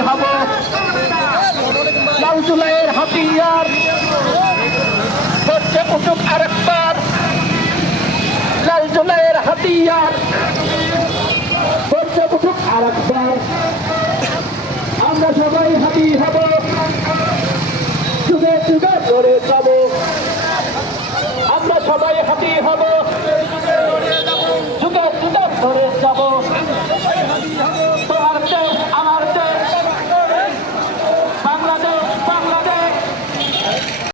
হব লাল জুলাইয়ের হাতিয়ার হচ্ছে উঠুক আরেকবার লাল জুলাইয়ের হাতিয়ার হচ্ছে উঠুক আরেকবার আমরা সবাই হাতি হব যুগে যুগে ধরে যাব আমরা সবাই হাতি হব যুগে যুগে ধরে